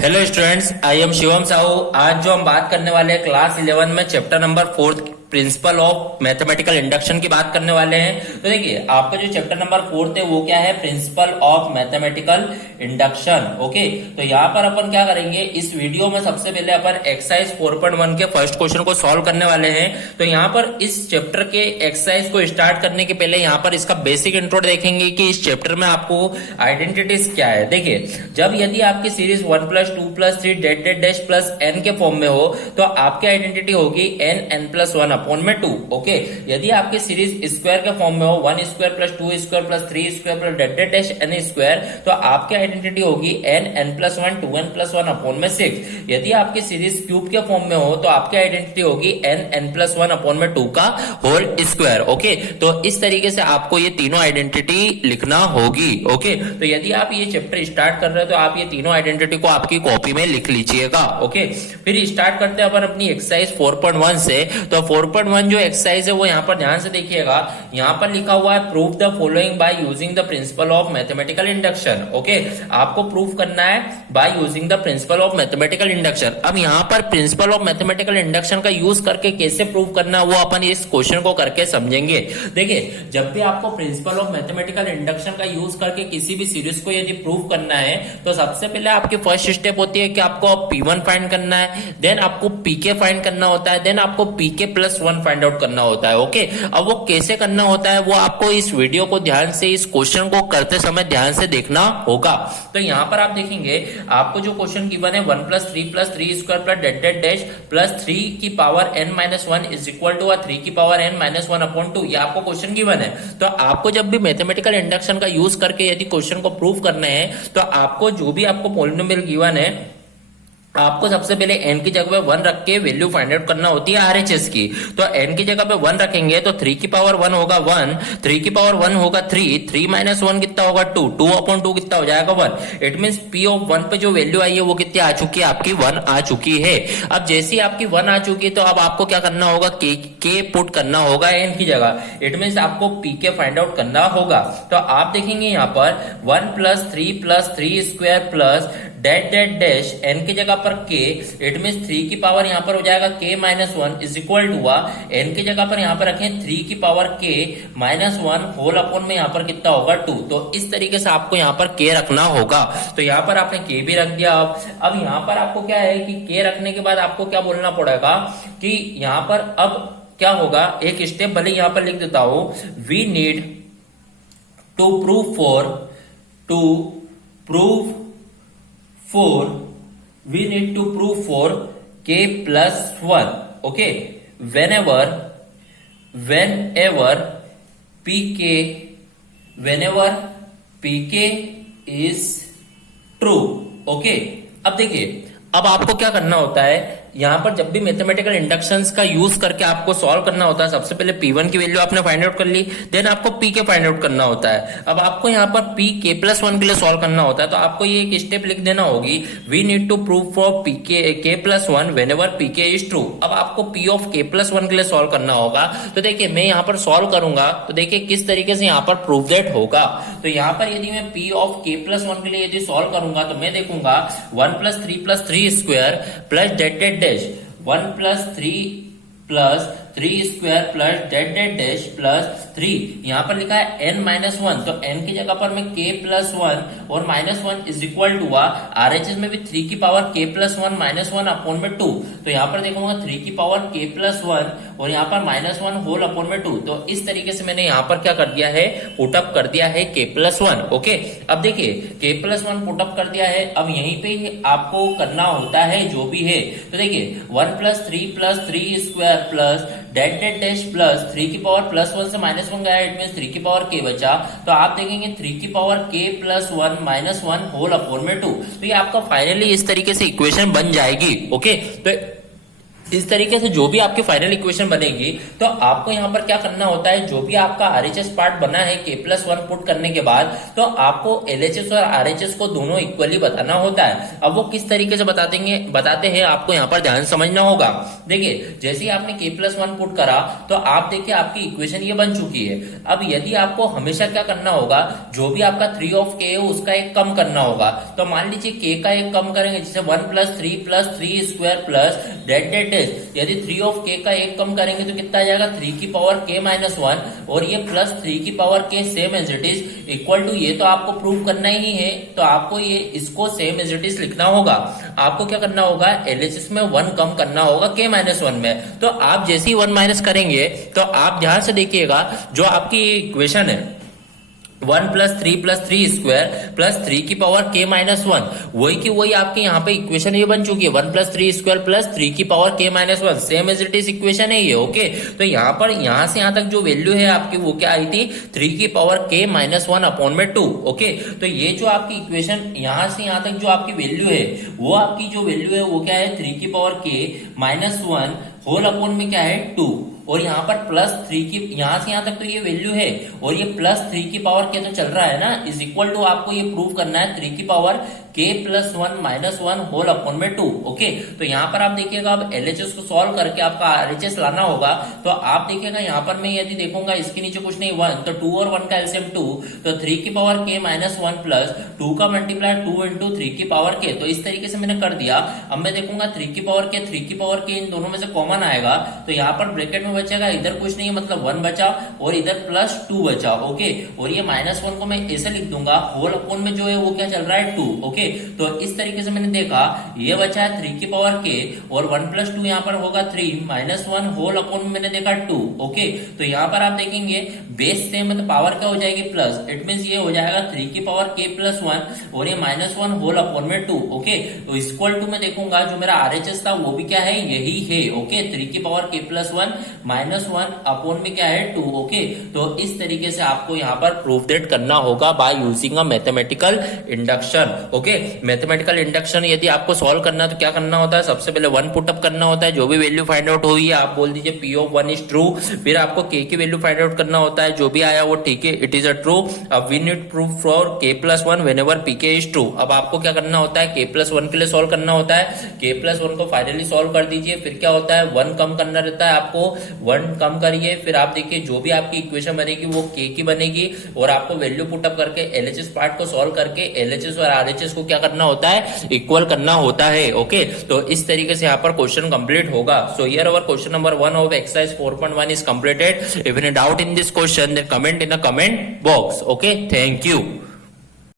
Hello students, I am Shivam Sahu. आज जो हम बात करने वाले हैं क्लास 11 में chapter number 4 principle of mathematical induction की बात करने वाले हैं। तो देखिए, आपका जो चैप्टर नंबर 4 है वो क्या है? Principle of mathematical induction. Okay, तो यहाँ पर अपन क्या करेंगे, इस वीडियो में सबसे पहले अपन एक्सरसाइज 4.1 के फर्स्ट क्वेश्चन को सॉल्व करने वाले हैं। तो यहाँ पर इस चैप्टर के एक्सरसाइज को स्टार्ट करने के पहले यहाँ पर इसका बेसिक इंट्रो देखेंगे कि इस चैप्टर में आपको आइडेंटिटीज क्या है। देखिए, जब यदि आपकी series 1 + 2 + 3 that that dash plus n के फॉर्म में हो तो आपकी आइडेंटिटी होगी n+1 अपॉन में 2। ओके, यदि आपकी सीरीज स्क्वायर के फॉर्म में हो 1² + 2² + 3² + डैट डैट डैश n² तो आपकी आइडेंटिटी होगी n+1 2n+1 अपॉन में 6। यदि आपकी सीरीज क्यूब के फॉर्म में हो तो आपकी आइडेंटिटी होगी n+1 अपॉन में 2 का होल स्क्वायर। ओके, तो इस तरीके से आपको ये तीनों आइडेंटिटी लिखना होगी। ओके, तो यदि आप ये चैप्टर स्टार्ट कर रहे हो तो आप ये तीनों आइडेंटिटी को आपकी कॉपी में लिख लीजिएगा। ओके, फिर स्टार्ट करते हैं अपन अपनी एक्सरसाइज 4.1 से। तो 4.1 जो एक्सरसाइज है वो यहाँ पर ध्यान से देखिएगा। यहाँ पर लिखा हुआ है prove the following by using the principle of mathematical induction. Okay, आपको प्रूव करना है by using the principle of mathematical induction. अब यहाँ पर प्रिंसिपल ऑफ मैथमेटिकल इंडक्शन का यूज करके कैसे प्रूव करना है वो अपन इस क्वेश्चन को करके समझेंगे। देखिए, जब भी आपको प्रिंसिपल ऑफ मैथमेटिकल इंडक्शन का यूज करके किसी भी सीरीज को यदि प्रूव करना है तो सबसे पहले आपकी फर्स्ट स्टेप होती है कि आपको P1 फाइंड करना है, देन आपको PK फाइंड करना होता है, देन आपको PK+1 फाइंड आउट करना होता है। ओके, अब वो कैसे करना होता है वो आपको इस वीडियो को ध्यान से, इस क्वेश्चन को करते समय ध्यान से देखना होगा। तो यहाँ पर आप देखेंगे, आपको जो क्वेश्चन गिवन है 1 + 3 + 3² + डैट डैट डैश प्लस 3 की power n-1 is equal to 3 की पावर n-1 अपॉन 2, ये आपको क्वेश्चन गिवन है। तो आपको जब भी मैथमेटिकल इंडक्शन का यूज करके यदि क्वेश्चन को प्रूव करना है तो आपको जो भी आपको पॉलिनोमियल गिवन है आपको सबसे पहले n की जगह पे 1 रख के वैल्यू फाइंड आउट करना होती है RHS की। तो n की जगह पे 1 रखेंगे तो 3 की पावर 1 होगा 1, 3 की पावर 1 होगा 3, 3 - 1 कितना होगा 2, 2 अपॉन 2 कितना हो जाएगा 1। इट मींस P ऑफ 1 पे जो वैल्यू आई है वो कितनी आ चुकी है? आपकी 1 आ चुकी है। अब जैसे ही आपकी 1 आ चुकी है तो अब आपको क्या करना होगा? k पुट करना होगा n की जगह। इट मींस आपको PK फाइंड आउट करना होगा। तो आप देखेंगे यहाँ पर 1 + 3 + 3² plus that that dash n की जगह पर k, इट मींस 3 की पावर यहाँ पर हो जाएगा k-1 is equal to n की जगह पर यहाँ पर रखें 3 की पावर k-1 होल अपॉन में यहाँ पर कितना होगा 2। तो इस तरीके से आपको यहाँ पर k रखना होगा। तो यहाँ पर आपने k भी रख दिया। अब यहाँ पर आपको क्या है कि k रखने के बाद आपको क्या बोलना पड़ेगा कि यहाँ पर अब क्या होगा, एक स्टेप भले यहाँ पर लिख देता हूं, we need to prove we need to prove for k+1. okay, whenever pk is true. okay, अब देखिए, अब आपको क्या करना होता है, यहाँ पर जब भी मैथमेटिकल इंडक्शंस का यूज करके आपको सॉल्व करना होता है, सबसे पहले P1 की वैल्यू आपने फाइंड आउट कर ली, देन आपको PK फाइंड आउट करना होता है। अब आपको यहाँ पर PK+1 के लिए सॉल्व करना होता है तो आपको ये एक स्टेप लिख देना होगी, we need to prove for k+1 whenever PK is true. अब आपको P ऑफ k+1 के लिए सॉल्व करना होगा। तो देखिए, मैं यहाँ पर सॉल्व करूंगा तो देखिए किस तरीके से यहाँ पर प्रूव दैट होगा। तो यहाँ पर यदि मैं P ऑफ k+1 के लिए यदि सॉल्व करूंगा तो मैं देखूंगा 1 + 3 + 3² plus that that dash 1 + 3 + 3² plus that that dash plus 3, यहाँ पर लिखा है n-1 तो n की जगह पर मैं k+1 और -1 इज इक्वल टू RHS में भी 3 की पावर k+1 -1 अपॉन में 2। तो यहाँ पर देखूंगा 3 की पावर k+1 और यहाँ पर -1 होल अपॉन में 2। तो इस तरीके से मैंने यहाँ पर क्या कर दिया है, पुटअप कर दिया है k+1। ओके, अब देखिए k+1 पुटअप कर दिया है। अब यहीं पे आपको करना होता है जो भी है। तो देखिए 1 + 3 + 3² plus that that dash plus 3 की पावर +1 से -1 गया, इट मींस 3 की पावर k बचा। तो आप देखेंगे 3 की पावर k+1 -1 होल अपॉन में 2। तो ये आपका फाइनली इस तरीके से इक्वेशन बन जाएगी। ओके, तो इस तरीके से जो भी आपकी फाइनल इक्वेशन बनेगी, तो आपको यहाँ पर क्या करना होता है, जो भी आपका आरएचएस पार्ट बना है k+1 पुट करने के बाद, तो आपको एलएचएस और आरएचएस को दोनों इक्वली बताना होता है। अब वो किस तरीके से बताते हैं आपको यहाँ पर ध्यान समझना होगा। देखिए, जैसे ही आपने k+1 पुट करा, तो आप देखिए आपकी इक्वेशन ये बन चुकी है। अब यदि आपको हमेशा क्या करना होगा, जो भी आपका 3 ऑफ k है उसका एक कम करना होगा। तो मान लीजिए k का एक कम करेंगे, जैसे 1 + 3 स्क्वायर प्लस डेट यदि 3 ऑफ k का एक कम करेंगे तो कितना आ जाएगा, 3 की पावर k-1, और ये प्लस 3 की power k same as it is equal to, ये तो आपको प्रूव करना ही है, तो आपको ये इसको सेम एज इट इज लिखना होगा। आपको क्या करना होगा, एलएचएस में 1 कम करना होगा k-1 में। तो आप जैसे ही 1 माइनस करेंगे, तो आप ध्यान से देखिएगा जो आपकी इक्वेशन है 1 + 3 स्क्वायर प्लस 3 की पावर k-1, वही की वही आपके यहाँ पे इक्वेशन ये बन चुकी है। 1 + 3 स्क्वायर प्लस 3 की power k-1 same as it is equation है ये। ओके, तो यहाँ पर यहाँ से यहाँ तक जो वैल्यू है आपकी वो क्या आई थी, 3 की पावर k-1/2। ओके, तो ये जो आपकी इक्वेशन यहाँ से यहाँ तक जो आपकी वैल्यू है, वो आपकी जो वैल्यू है वो क्या है, 3 की पावर k-1 होल अपॉन में क्या है 2, और यहाँ पर प्लस 3 की, यहाँ से यहाँ तक तो ये वैल्यू है, और ये प्लस 3 की पावर के तो चल रहा है ना, इज इक्वल टू आपको ये प्रूव करना है 3 की पावर k+1 - 1 होल अपॉन में 2। ओके, तो यहाँ पर आप देखिएगा, अब एलएचएस को सॉल्व करके आपका आरएचएस लाना होगा। तो आप देखिएगा यहाँ पर मैं यदि देखूंगा इसके नीचे कुछ नहीं 1, तो 2 और 1 का एलसीएम 2, तो 3 की पावर k-1 प्लस 2 का मल्टीप्लाई 2 × 3 की पावर k। तो इस तरीके से मैंने कर दिया। अब मैं देखूंगा 3 की पावर k, 3 की पावर k इन दोनों में से कॉमन आएगा, तो यहाँ पर ब्रैकेट में बचेगा, इधर कुछ नहीं है मतलब 1 बचा और इधर +2 बचा। ओके, और ये -1 को मैं ऐसे लिख दूंगा, होल अपॉन में जो है वो क्या चल रहा है 2। ओके, तो इस तरीके से मैंने देखा, ये बचा है 3 की पावर k, और 1 + 2 यहाँ पर होगा 3 -1 होल अपॉन में मैंने देखा 2। ओके, तो यहाँ पर आप देखेंगे बेस से मतलब पावर क्या हो जाएगी प्लस, इट मीन ये हो जाएगा 3 की पावर k+1 और ये -1 होल अपॉन में 2। ओके, तो इक्वल टू में देखूंगा जो मेरा आरएचएस था वो भी क्या है, यही है। ओके, 3 की पावर k+1 -1 अपॉन में क्या है 2। ओके, तो इस तरीके से आपको यहाँ पर प्रूफ दैट करना होगा by using a mathematical induction. Okay, mathematical induction यदि आपको सॉल्व करना है तो क्या करना होता है, सबसे पहले 1 पुटअप करना होता है, जो भी वैल्यू फाइंड आउट हुई है आप बोल दीजिए p ऑफ 1 इज ट्रू। फिर आपको k की वैल्यू फाइंड आउट करना होता है, जो भी आया वो ठीक है, इट इज अ ट्रू। अब we need proof for k+1 whenever pk is true. अब आपको क्या करना होता है, k+1 के लिए सॉल्व करना होता है, k+1 को फाइनली सॉल्व कर दीजिए। फिर क्या होता है, 1 कम करना रहता है आपको, 1 कम करिए, फिर आप देखिए जो भी आपकी इक्वेशन बनेगी वो k की बनेगी, और आपको वैल्यू पुटअप करके एलएचएस पार्ट को सॉल्व करके एलएचएस और आरएचएस को क्या करना होता है, इक्वल करना होता है। ओके, तो इस तरीके से यहाँ पर क्वेश्चन कंप्लीट होगा। So here our question number 1 of exercise 4.1 is completed. If any doubt in this question, then comment in the comment box. Okay, thank you.